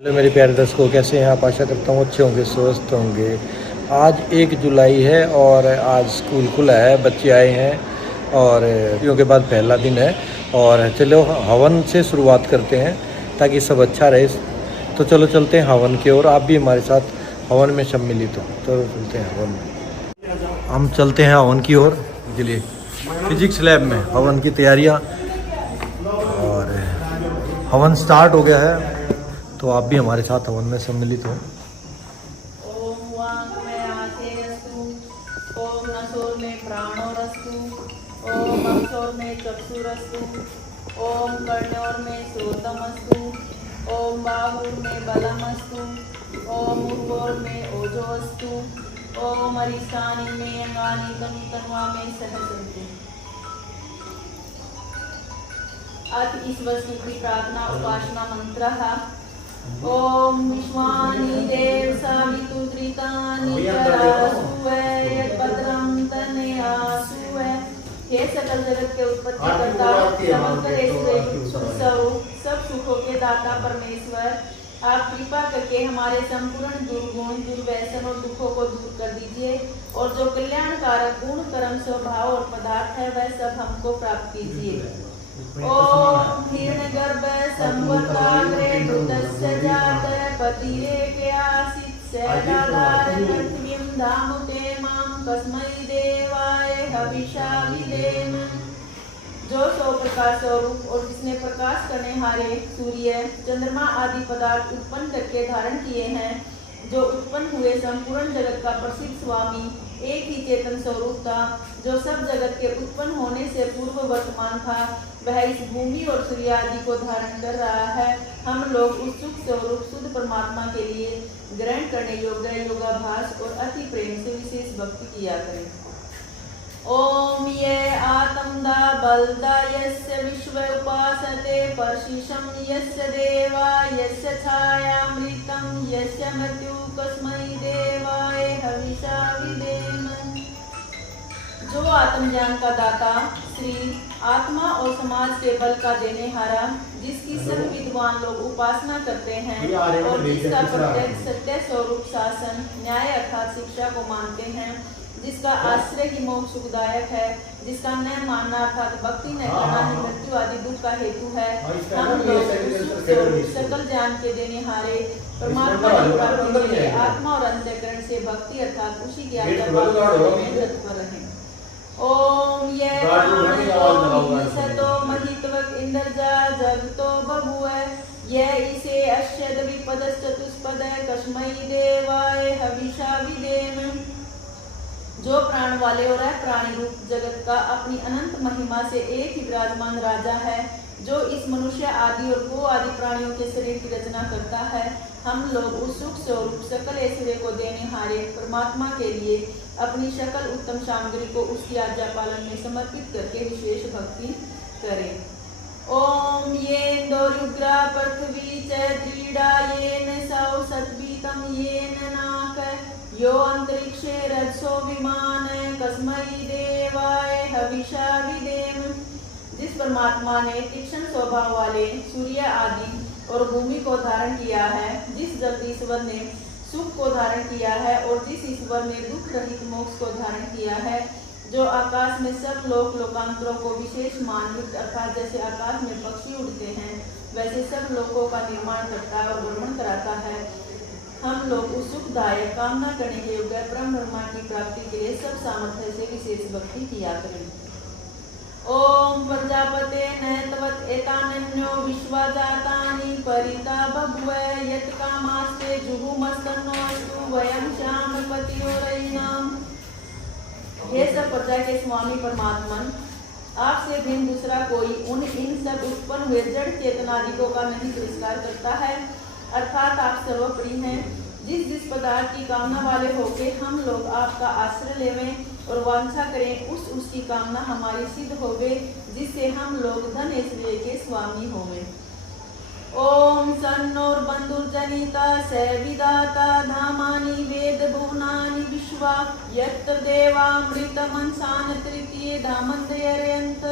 Hello मेरे प्यारे दर्शकों, कैसे हैं आप? आशा करता हूँ अच्छे होंगे, स्वस्थ होंगे। आज 1 जुलाई है और आज स्कूल खुला है, बच्चे आए हैं और छुट्टियों के बाद पहला दिन है। और चलो हवन से शुरुआत करते हैं ताकि सब अच्छा रहे। तो चलो चलते हैं हवन की ओर। आप भी हमारे साथ हवन में सम्मिलित हो। चलो चलते हैं हवन में। हम चलते हैं हवन की ओर के लिए। फिजिक्स लैब में हवन की तैयारियाँ और हवन स्टार्ट हो गया है, तो आप भी हमारे साथ हवन में सम्मिलित हो। ओम वांग में आसेरस्तु, ओम नसोर में प्राणोरस्तु, ओम अक्षोर में चक्षुरस्तु, ओम कर्णोर में श्रोतमस्तु, ओम बाहुर में बलमस्तु, ओम उर्वोर में ओजोस्तु, ओम अरिष्टानि में अंगानि तनुतन्वा में सहसन्तु। अथ ईश्वर स्तुति प्रार्थना उपासना मंत्र। ओम विश्वानि देव सावितुत्रितानि चरासुवे यद्भद्रं तनयासुवे। हे सकल जगत के उत्पत्ति करता, समग्र स्वरूप, सब सुखों के दाता परमेश्वर, आप कृपा करके हमारे संपूर्ण दुर्गुण, दुर्व्यसन और दुखों को दूर कर दीजिए और जो कल्याणकारक गुण, कर्म, स्वभाव और पदार्थ है वह सब हमको प्राप्त कीजिए। ओम हिरण्यगर्भ संवर्ताग्रे दुतस्य जातः पतिरेके आसीत् शैलाधार पृथ्वीं धामुते मां कस्मै देवाय हविषा विधेम। जो सौ प्रकाश स्वरूप और जिसने प्रकाश करने हारे सूर्य, चंद्रमा आदि पदार्थ उत्पन्न करके धारण किए हैं, जो उत्पन्न हुए संपूर्ण जगत का प्रसिद्ध स्वामी, एक ही चेतन स्वरूप था, जो सब जगत के उत्पन्न होने से पूर्व वर्तमान था, वह इस भूमि और सूर्य आदि को धारण कर रहा है। हम लोग उस सुख स्वरूप शुद्ध परमात्मा के लिए ग्रहण करने योग्य योगाभ्यास और अति प्रेम से विशेष भक्ति किया करें। ओम ये आत्मदा बलदा यस्य विश्व उपासते परशिशम यस्य देवा यस्य छायामृतं यस्य मृत्यु कस्मै देवाय हविषा विधेम। जो आत्मज्ञान का दाता, श्री आत्मा और समाज के बल का देने हारा, जिसकी सब विद्वान लोग उपासना करते हैं और जिसका प्रत्यक्ष सत्य स्वरूप शासन न्याय अर्थात शिक्षा को मानते हैं, जिसका आश्रय ही मोक्ष सुखदायक है, जिसका न मानना अर्थात भक्ति न करना ही मृत्यु आदि दुख का हेतु है, हम लोग सकल ज्ञान के देने हारे परमात्मा की प्राप्ति के लिए आत्मा और अंतःकरण से भक्ति अर्थात उसी की आज्ञा में तत्पर रहें। ओम ये सतो महित्वक इंद्रजा जगतो बभुवे ये इसे अश्यद विपदस् चतुष्पद कस्मै देवाय हविषा विधेम। जो प्राण वाले और प्राणी रूप जगत का अपनी अनंत महिमा से एक ही विराजमान राजा है, जो इस मनुष्य आदि और गो आदि प्राणियों के शरीर की रचना करता है, हम लोग उस सुख स्वरूप सकल ऐश्वर्य को देने हारे परमात्मा के लिए अपनी सकल उत्तम सामग्री को उसकी आज्ञा पालन में समर्पित करके विशेष भक्ति करें। ओम ये इंदोरुग्रा पृथ्वी च क्रीडा येन सौ सद्वीतम येन नाक यो अंतरिक्षे रजसो विमान कस्मै देवाय हविषा विधेम। जिस परमात्मा ने तीक्ष्ण स्वभाव वाले सूर्य आदि और भूमि को धारण किया है, जिस जगदीश्वर ने सुख को धारण किया है और जिस ईश्वर ने दुख रहित मोक्ष को धारण किया है, जो आकाश में सब लोकांतरों को विशेष मानवित अर्थात जैसे आकाश में पक्षी उड़ते हैं वैसे सब लोकों का निर्माण करता है और भ्रमण कराता है, हम लोग उस सुखदायक कामना करने के योग्य ब्रह्म ब्रह्मा की प्राप्ति के लिए सब सामर्थ्य से विशेष भक्ति किया करें। ओम प्रजापते नैतवत् एतान्यो विश्वा जातानि परिता बभुवे यत् कामास्ते जुहुमस्तन्नोऽस्तु वयं श्यामपतियोरयिनाम्। हे सब प्रजा के स्वामी परमात्मन, आपसे भिन्न दूसरा कोई इन सब उत्पन्न हुए जड़ चेतनादिकों का नहीं तिरस्कार करता है, अर्थात आप सर्वप्रिय हैं। जिस पदार्थ की कामना वाले होके हम लोग आपका आश्रय लेवें और वांछा करें, उसकी कामना हमारी सिद्ध होवे, जिससे हम लोग धन ऐश्वर्य के स्वामी होवे। ओम सन्नोर बंधुर्जनिता सविदाता धामानि वेद भुवनानि विश्वा यत्र देवामृतमंसान तृतीय धामंदयरयन्त।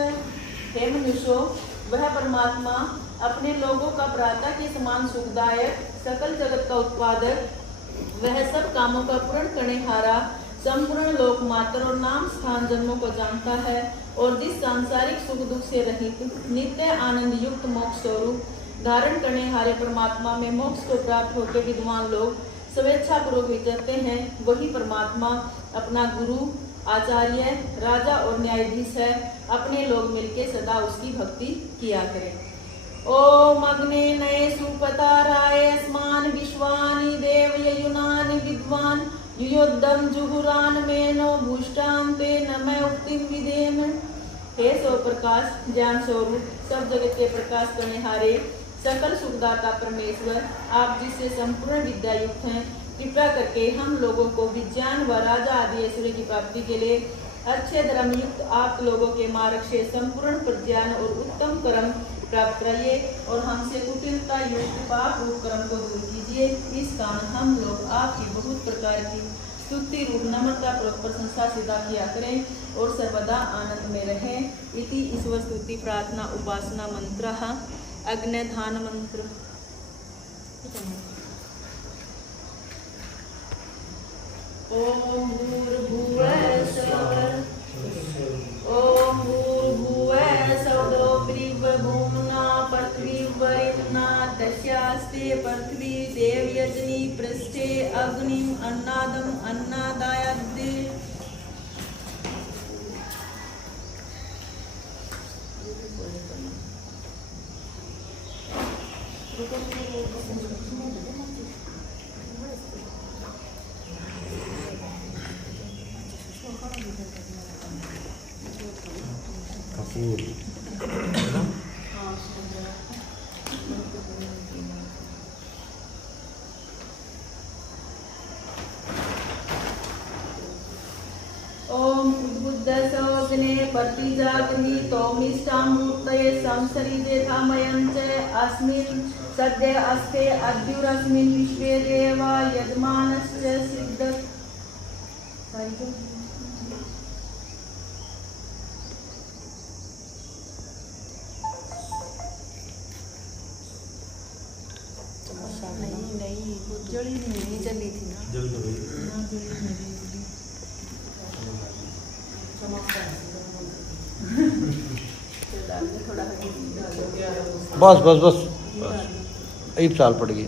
हे मनुष्यों, वह परमात्मा अपने लोगों का प्रातः के समान सुखदायक, सकल जगत का उत्पादक, वह सब कामों का पूर्ण करने हारा, संपूर्ण लोक मात्र और नाम स्थान जन्मों को जानता है, और जिस सांसारिक सुख दुख से रहित नित्य आनंद युक्त मोक्ष स्वरूप धारण करने हारे परमात्मा में मोक्ष को प्राप्त होकर विद्वान लोग स्वेच्छा पूर्वक विचरते हैं, वही परमात्मा अपना गुरु, आचार्य, राजा और न्यायाधीश है। अपने लोग मिलके सदा उसकी भक्ति किया करें। ओम अग्ने नये सुपताराय अस्मान विश्वानि देव ययुनानि विद्वान युयोद्धम जुहुरान मेनो भूष्टां ते नमः उक्तिं विदेम। हे सो प्रकाश ज्ञान स्वरूप, सब जगत के प्रकाश करने हारे, सकल सुखदाता परमेश्वर, आप जिससे संपूर्ण विद्या युक्त हैं, कृपा करके हम लोगों को विज्ञान व राजा आदि ऐश्वर्य की प्राप्ति के लिए अच्छे धर्म युक्त आप लोगों के मार्ग से संपूर्ण प्रज्ञान और उत्तम कर्म प्राप्त कराइए, और हमसे कुटिलता युक्त पाप रूप कर्म को दूर कीजिए। इस कारण हम लोग आपकी बहुत प्रकार की स्तुति रूप नम्रता पूर्वक प्रशंसा सिद्धा किया करें और सर्वदा आनंद में रहें। इति ईश्वर स्तुति प्रार्थना उपासना मंत्र अग्निधान मंत्र। ओम भूर्भुवः स्वः ओम भूर्भुवः स्वः भूम्ना पृथ्वी वरिन्ना तस्यास्ते पृथ्वी देवयजनी पृष्ठे अग्निम अन्नादम अन्नादायाद्दे। ओम उद्बुद्धसोऽग्ने प्रतिजाग्नि तौमिष्टामूर्तये संसरिते धामयञ्च अस्मिन् सद्य अस्ते अद्युरस्मिन् विश्वे देवा यजमानश्च सिद्ध। नहीं वो जड़ी नहीं जली थी ना, जल तो गई। बस बस बस एक साल पड़ गई।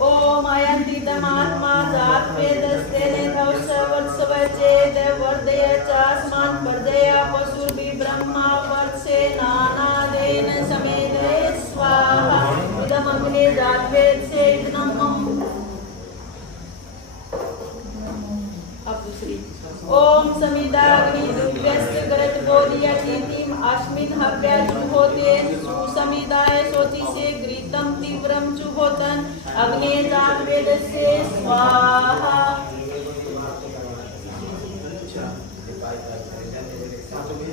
ओम अयंतितमात्मा जात वेदस्तेने धौसवत्सवचेद वर्धय चास्मान् पर्जया पशुर्भि ब्रह्मा वर्षे नानादेन समेदे स्वाहा। इदमग्ने जात वेद से इदमम्। अब दूसरी। ओम समिदाग्नि दुर्गस्य गरज बोधियतीतिम अस्मिन् हव्या जुहोते सुसमिदाय सोति से घृतं तीव्रं जुहोतन अग्ने जात वेदस्य स्वाहा।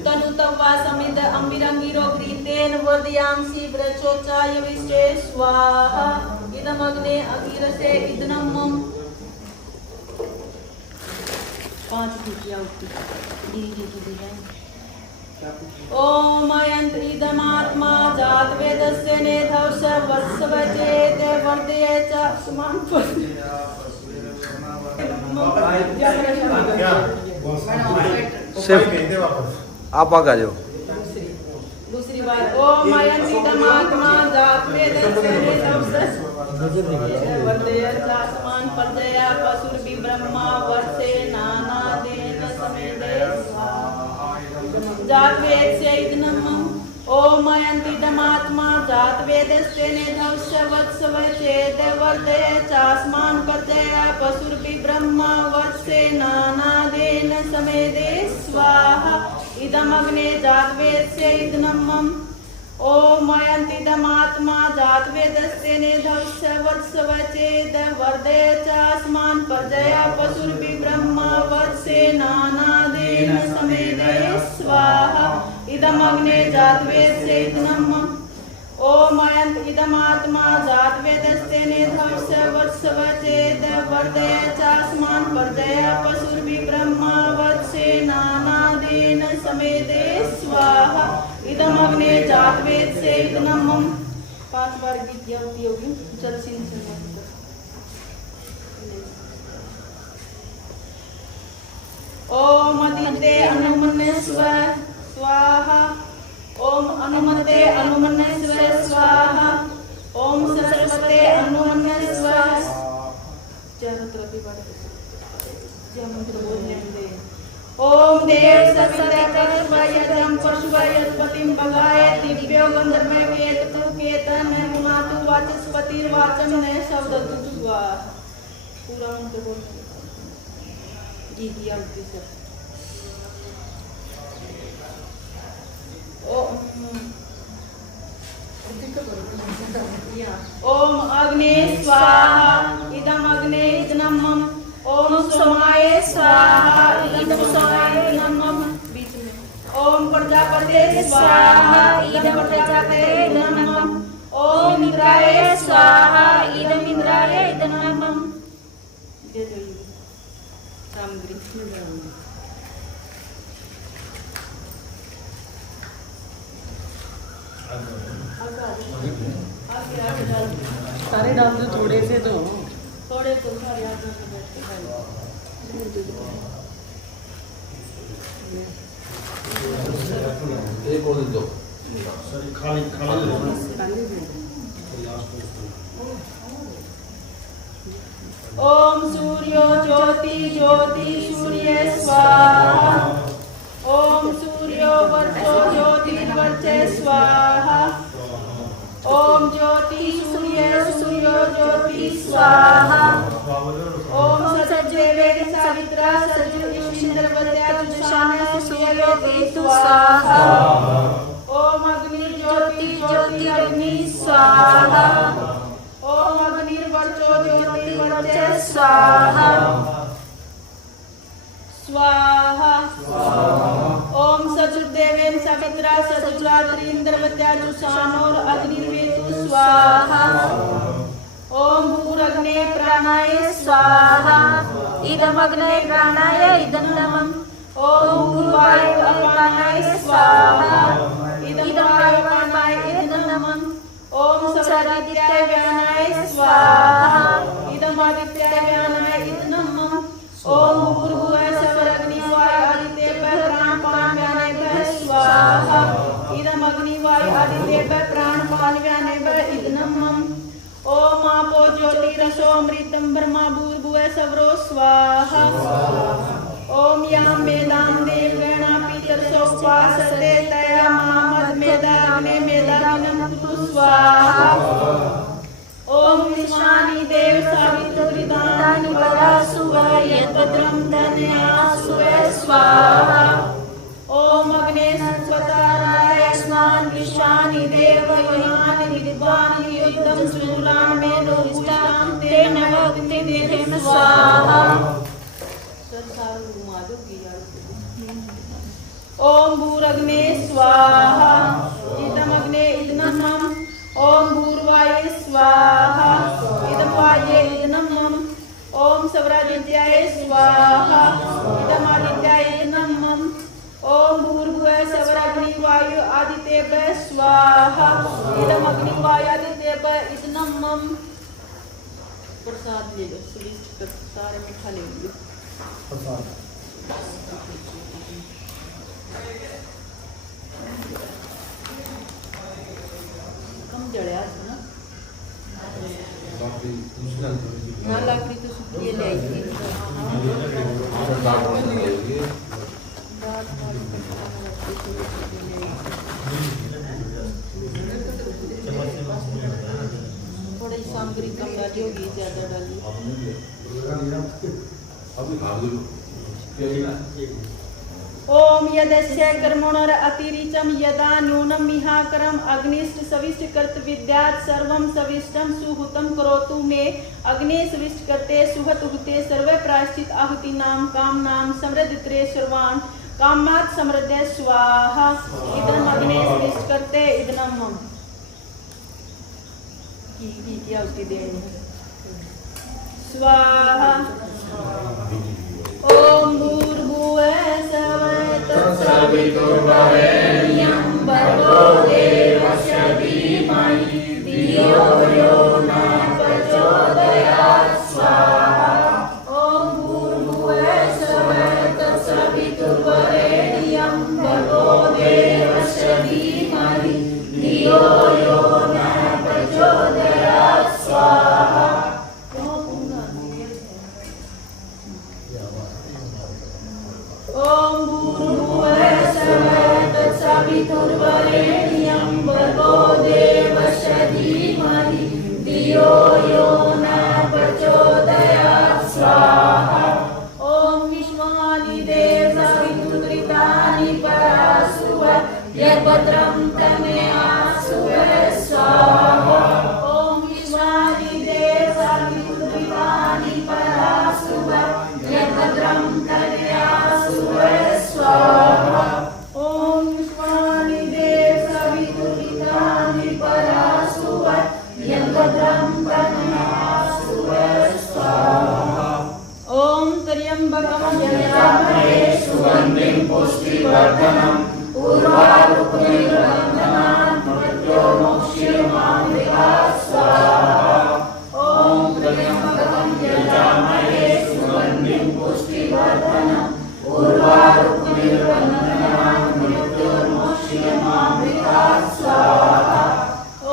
तनुतवा समिद अम्बिरंगिरो घृतेन वर्धयामसि व्रचोचाय विश्वे स्वाहा। इदमग्ने अगिरसे इदनम्। 5 टूटियां उठती गिरी की डिजाइन। ओम अयंत्रिदमात्मा जात वेदस्य नेधौस वत्सवचेत वर्धये च अस्मान् सिर्फ आप आगे आ जाओ। दूसरी बार। ओम अयंत्रिदमात्मा जात वेदस्य नेधौस वर्धये च अस्मान् पर्जया पशुर्भि ब्रह्मा वर्षे नानादेन समेदे जात वेद से इदनम्। ओम अयंतिदमात्मा जात वेदस्य नेधौस्य वत्सवचेद वर्धये चास्मान् पर्जया पशुर्भि ब्रह्मा वर्षे नानादेन समेदे स्वाहा। इदमग्ने जात वेद से इदनम्। ओम अयंतिदमात्मा जात वेदस्य नेधौस्य वत्सवचेद वर्धये चास्मान् पर्जया पशुर्भि ब्रह्मा वर्षे नानादेन समेदे स्वाहा। इदमग्ने जात वेद से इदनम्। ओम अयंत इदमात्मा जात वेदस्ते नेधवस्य वत्सव चेद वर्धय चास्मान वर्धय पशुर्भि ब्रह्मा वत्से नानादेन समेदे स्वाहा इदम अग्ने जात वेद से इदनम 5 बार विद्या उपयोगी जल सिंचन ओम अदिते अनुमन्य स्वाहा ओम अनुमते अनुमन्य स्वाहा ओम सरस्वते अनुमन्य स्वाहा चारों तरफ ही बात जय मंत्र बोलने दे ओम देव सवितकर्षवयजं पशुवयस्पतिं भगाय दिव्यो गंधर्व केतु केतन गुणातु वाचस्पति वाचन ने शब्दतु स्वाहा पूरा मंत्र बोलने जी दिया से ओम अग्ने स्वाहा इदम अग्ने इदनम ओम सोमाय स्वाहा इदम सोमाय इदनम बीच में ओम प्रजापते स्वाहा इदम प्रजापते इदनम ओम इंद्राय स्वाहा इदम इंद्राय इदनम सामग्री सारे डाल दो थोड़े से तो थोड़े तो सारे एक और दो खाली ओम सूर्यो ज्योति ज्योति सूर्य स्वाहा ओम सूर्यो वर्चो ज्योतिर्वर्चे स्वाहा ओम ज्योति सूर्य सूर्यो ज्योति स्वाहा ओम सज्जेवेद सावित्रा सज्जुषिंद्रवत्या जुषान सूर्यो वेतु स्वाहा ओम अग्नि ज्योति ज्योति अग्नि स्वाहा ओम अग्निर्वर्चो ज्योतिर्वर्चे स्वाहा स्वाहा ओम सचुर्देवेन सवित्रा सचुरात्रीन्द्रवत्या जुषानोर अग्निर्वेतु स्वाहा ओम भूरग्ने प्राणाय स्वाहा इदमग्ने प्राणाय इदनमं ओम भूर्वायु अपानाय स्वाहा इदम वायु अपानाय इदनमं ओम सरादित्याय व्यानाय स्वाहा इदम आदित्याय व्यानाय इदनमं ओम भूर्भुवः स्वरग्नि वायु आदित्येभ्यः प्राणपानव्यानेभ्यः स्वाहा इदम अग्नि वायु आदित्येभ्यः प्राणपानव्यानेभ्यः इदनमं ओम आपो ज्योतिरसो अमृतं ब्रह्मा भूर्भुवः स्वरो स्वाहा ओम यां वेदां देवगणा पितरसोपासते तया मामद्मेदाग्ने मेदाग्नं स्वाहा ओम विश्वानि देव सावित्रीदानि परासुव यद्भद्रं धन्यासुव स्वाहा ओम अग्ने संस्वताराय स्नान विश्वानि देव युनानि विद्वानि युद्धं शूरान् मेदोष्टां तेन भक्ति देहेन स्वाहा ओम भूरग्ने स्वाहा इदम अग्ने इदनमं ओम भूर्वाये स्वाहा इदम वाये इदनमं ओम सवरादित्याय स्वाहा इदम आदित्याय इदनमं ओम भूर्भुवः सवराग्नि वायु आदित्येभ्यः स्वाहा इदम अग्नि वायु आदित्येभ्यः इदनमं प्रसाद ले लो सारे मीठा ले लो प्रसाद कम जड़या था ना बाकी मुश्किल यहाँ लकड़ी तो सूखी ले आई थी थोड़ी सामग्री कम डाली होगी ज्यादा डाली ओम यदस्य कर्मणोर अतिरिचम यदा न्यूनम मिहाकरम अग्निष्ट सविष्ट कर्त विद्यात् सर्वं सविष्टम सुहुतम करोतु मे अग्ने सविष्ट करते सुहत हुते सर्वे प्रायश्चित आहुति नाम काम नाम समृद्धित्रे सर्वान् कामात् समृद्धे स्वाहा इदम अग्ने सविष्ट करते इदनम की किया उसकी देनी है। स्वाहा ओम भूर्भुवः स्वः तत्सवितुर्वरेण्यं भर्गो देवस्य धीमहि धियो यो नः प्रचोदयात् स्वाहा ओम भूर्भुवः स्वः तत्सवितुर्वरेण्यं भर्गो देवस्य धीमहि धियो यो नः प्रचोदयात् स्वाहा ओम भूर्भुवः स्वः तत्सवितुर्वरेण्यं भर्गो देवस्य धीमहि धियो यो नः प्रचोदयात् स्वाहा ओम विश्वानि देवसवितुर्कृतानि परासुवः यद्भद्रं तमेआसुवः स्वाहा ओम विश्वानि देवसवितुर्कृतानि परासुवः यद्भद्रं तमेआसुवः स्वाहा ओम विश्वानि देवसवितुर्कृतानि परासुवः यद्भद्रं तमेआसुवः स्वाहा ओम त्र्यंबकं यजामहे सुगन्धिं पुष्टिवर्धनम् उर्वारुकमिर्वन्दनात् मृत्योर्मुक्षीयमामृतात् स्वाहा ओम त्र्यंबकं यजामहे सुगन्धिं पुष्टिवर्धनम् उर्वारुकमिर्वन्दनात् मृत्योर्मुक्षीयमामृतात् स्वाहा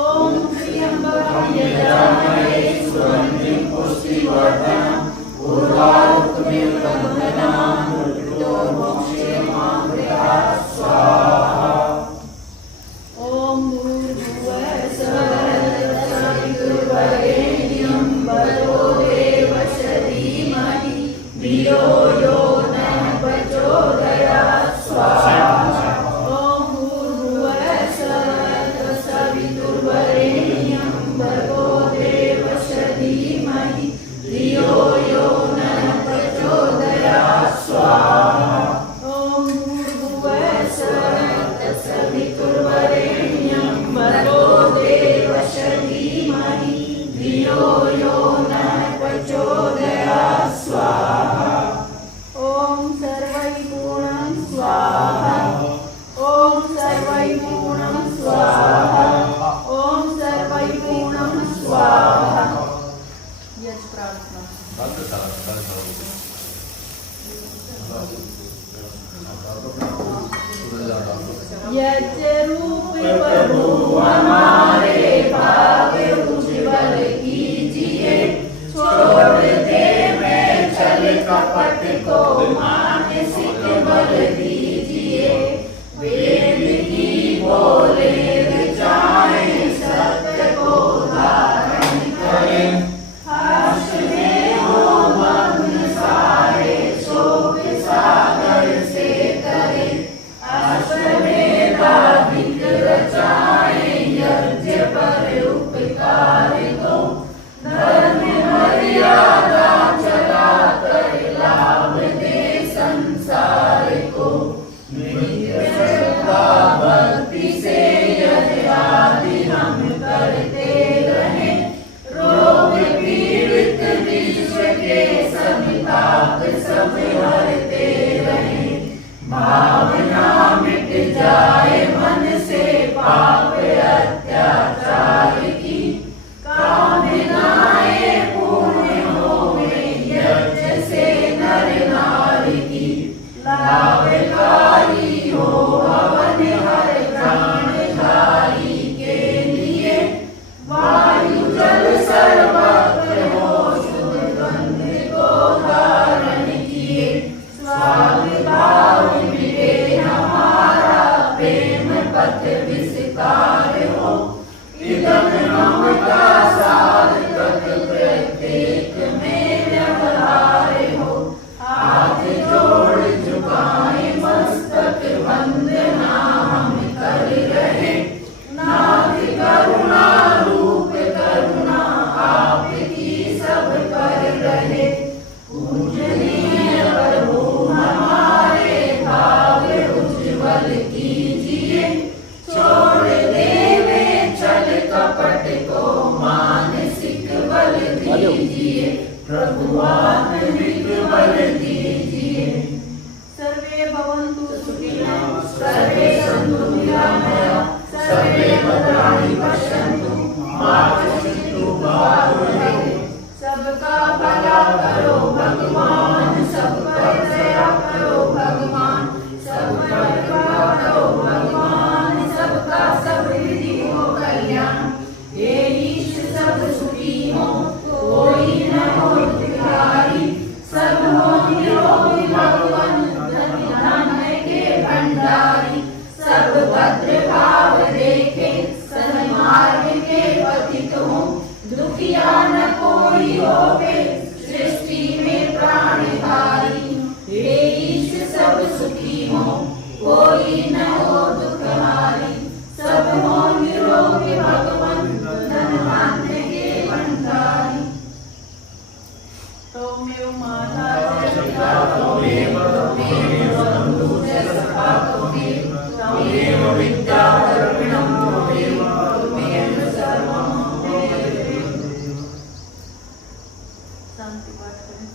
ओम त्र्यंबकं यजामहे सुगन्धिं पुष्टिवर्धनम् उर्वारुकमिर्वन्दनात् मृत्योर्मुक्षीयमामृतात् स्वाहा ओम भूर्भुवः स्वः तत्सवितुर्वरेण्यं भर्गो देवस्य धीमहि धियो यो नः प्रचोदयात् स्वाहा ओम भूर्भुवः स्वः तत्सवितुर्वरेण्यं भर्गो देवस्य धीमहि धियो यो नः प्रचोदयात् स्वाहा ओम भूर्भुवः स्वः तत्सवितुर्वरेण्यं भर्गो देवस्य धीमहि धियो यो नः प्रचोदयात् स्वाहा ओम सर्वैपूर्णं स्वाहा ओम सर्वैपूर्णं स्वाहा ओम सर्वैपूर्णं स्वाहा यश प्रार्थना यज्ञ रूप प्रभु हमारे भाग्य उज्ज्वल कीजिए छोड़ दे मैं छल कपट को मानसिक बल दीजिए वेद की बोले विचारे सत्य को धारण करें हर्ष में हो मग्न सारे शोक सागर से करें अश्वमेधाधिक रचाए सबका भला करो भगवान, सब पर दया करो भगवान, सब पर कृपा करो भगवान, सबका सब विधि हो कल्याण। हे ईश सब सुखी हो, कोई न हो दुखियारी, सब हो निरोगी भगवान, धन्य के भंडारी। सब भद्र भाव देखे, सन्मार्ग के पथित हो, दुखिया न कोई होवे, सृष्टि में प्राणधारी। हे ईश सब सुखी हो, कोई न हो दुखहारी, सब हो निरोगी भगवान, धन्य के भंडारी। त्वमेव माता च पिता त्वमेव, त्वमेव बन्धु च सखा त्वमेव, त्वमेव विद्या द्रविणं त्वमेव, त्वमेव सर्वं मम। शांति पाठ करें।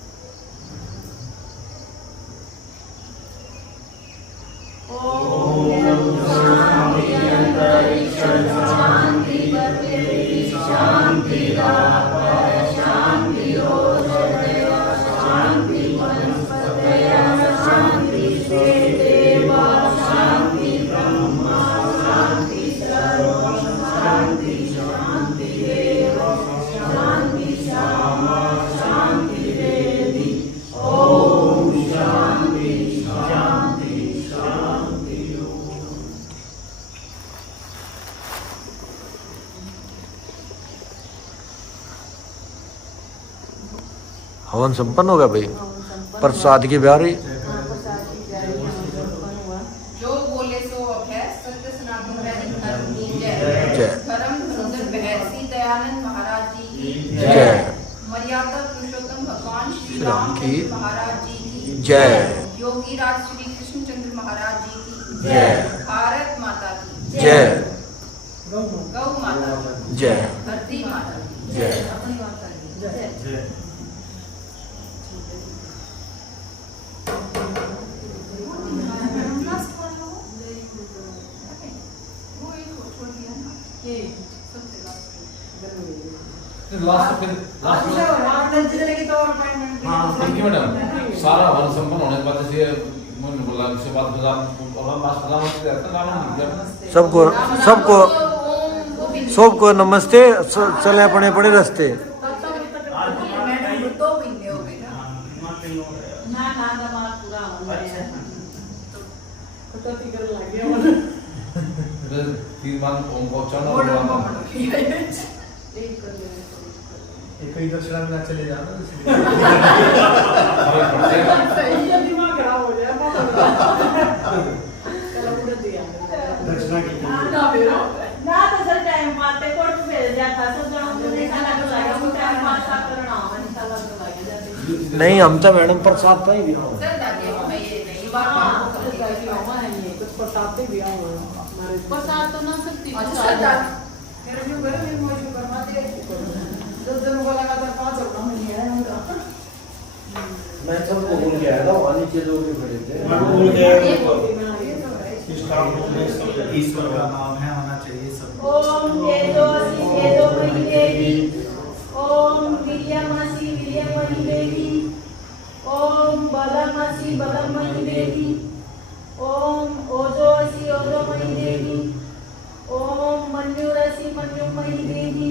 ओम शांति अंतरिक्ष शांति, पृथ्वी शांति, शांति ओषधय शांति, वनस्पतयः शांति, देव शांति, ब्रह्मा शांति, सर्वं शांति, शांति देव शांति, श्यामा शांति देवी। ओम शांति शांति शांति। हवन संपन्न हो गया भाई। प्रसाद की ब्यारी जो बोले सो अभय, सत्य सनातन वैदिक धर्म की जय। जय। धर्म धुरंधर बहसी दयानंद महाराज जी की जय। मर्यादा पुरुषोत्तम भगवान श्री श्री राम राम की महाराज जी की जय। योगी राज श्री कृष्ण चंद्र महाराज जी की जय। भारत माता की जय। गौ माता की जय। धरती माता की जय। अपनी माता की जय। लास्ट फिर लास्ट हाँ थैंक यू मैडम। सारा हवन संपन्न होने के बाद जैसे मैंने बोला इसके बाद सबको सबको सबको नमस्ते। चले अपने अपने रास्ते। तीन बार ओम को उच्चारण एक ही दक्षिणा में ना चले जाना दिमाग खराब हो जाए दक्षिणा की ना तो सर टाइम पाते कोर्ट भेज जाता सब जणों को देखा लगा वो टाइम पास करना इंशाल्लाह तो लग जाते। नहीं हम तो मैडम प्रसाद पाई भी हो। सर दादी मैं ये नहीं बात कुछ प्रसाद भी दिया हुआ हमारे प्रसाद तो ना सकती अच्छा मेरे जो घर में मुझे करवाते दो दिन को लगातार 5 रुपए में नहीं है उनका। मैं सबको बोल के आया था वहाँ नीचे जो भी खड़े थे। मैं भूल गया ईश्वर का नाम है आना चाहिए सब। ओम तेजोसी तेजोमयी देवी, ओम वीर्यमसि वीर्यमयी देवी, ओम बलमसि बलमयी देवी, ओम ओजोसी ओजोमयी देवी, ओम मन्युरसि मन्युमयी देवी,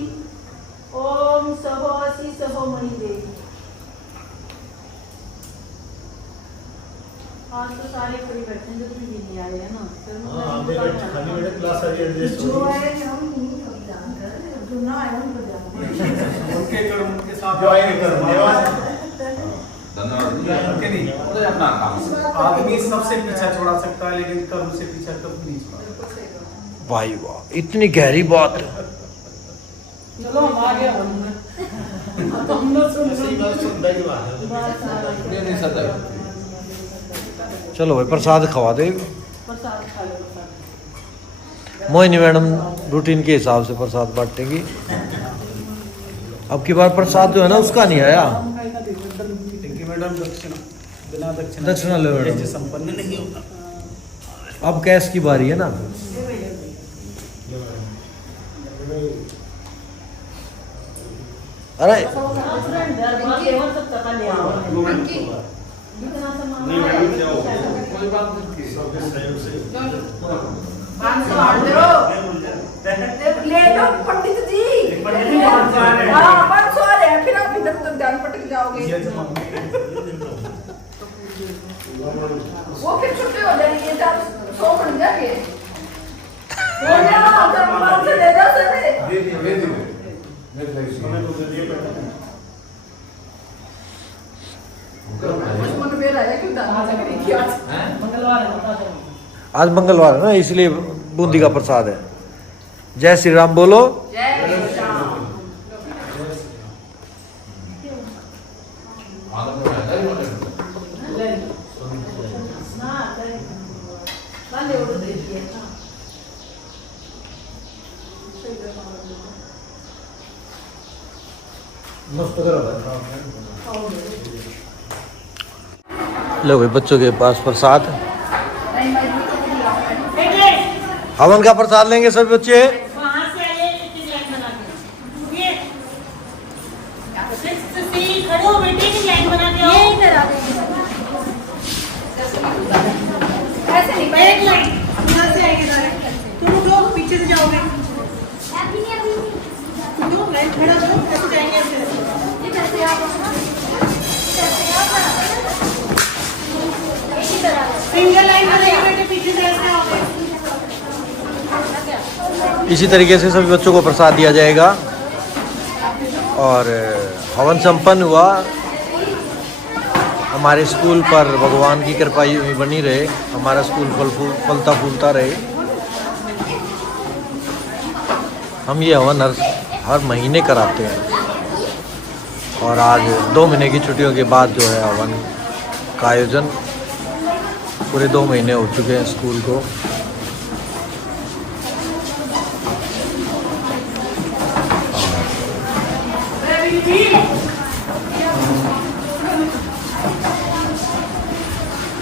ओम सहोसी सहोमयी देवी। आज तो सारे पूरी बैठे हैं जो भी नहीं आए हैं ना खाली बैठे क्लास आ रही है जो आए हम नहीं कभी जानकर जो ना आए उनको जानकर उनके कर्म उनके साथ जो आए कर्म धन्यवाद उनके नहीं तो अपना काम आदमी सबसे पीछा छोड़ा सकता है लेकिन कर्म से पीछा कभी नहीं छोड़ा। भाई वाह इतनी गहरी बात। चलो हम आ गए हम तो हम लोग सुन ये नहीं सदा चलो भाई प्रसाद खवा दे। प्रसाद खा लो प्रसाद। मोहिनी मैडम रूटीन के हिसाब से प्रसाद बांटेगी। अब की बार प्रसाद जो है ना उसका नहीं आया। मैडम दक्षिणा बिना दक्षिणा लो मैडम। ऐसे संपन्न नहीं होता। अब कैश की बारी है ना। अरे नहीं मैडम क्या हो कोई बात नहीं सबके सहयोग से 500 हार दे ले लो पंडित जी। पंडित जी 500 आ रहे हैं। हाँ 500 आ रहे हैं, फिर आप इधर उधर ध्यान पटक जाओगे। वो फिर छुट्टी हो जाएगी जब 100 बन जाएंगे। दे दो सभी। मन में आया क्यों दाना लग रही आज? आज मंगलवार है ना, इसलिए बूंदी का प्रसाद है। जय श्री राम बोलो। जय श्री राम। लो भाई बच्चों के पास प्रसाद, हवन का प्रसाद लेंगे सभी बच्चे। वहाँ से आए लाइन बना के ये खड़े हो बेटे की लाइन बना के आओ। इधर आ ऐसे नहीं एक लाइन यहाँ से आएंगे सारे, तुम लोग पीछे से जाओगे, तुम लाइन खड़ा करो, कैसे जाएंगे ऐसे। सिंगल लाइन बनेगी बेटे, पीछे से ऐसे आओगे। इसी तरीके से सभी बच्चों को प्रसाद दिया जाएगा और हवन संपन्न हुआ। हमारे स्कूल पर भगवान की कृपा यूं ही बनी रहे, हमारा स्कूल फलता फूलता रहे। हम ये हवन हर महीने कराते हैं और आज 2 महीने की छुट्टियों के बाद जो है हवन का आयोजन, पूरे 2 महीने हो चुके हैं स्कूल को।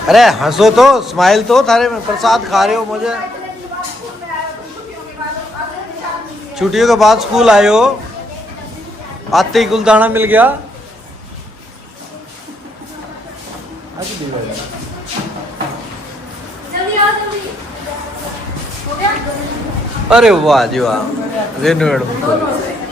अरे हंसो तो, स्माइल तो, थारे में प्रसाद खा रहे हो। मुझे छुट्टियों के बाद स्कूल आए हो, आते ही गुलदाना मिल गया। अरे वाह जी वाह, रेनू मैडम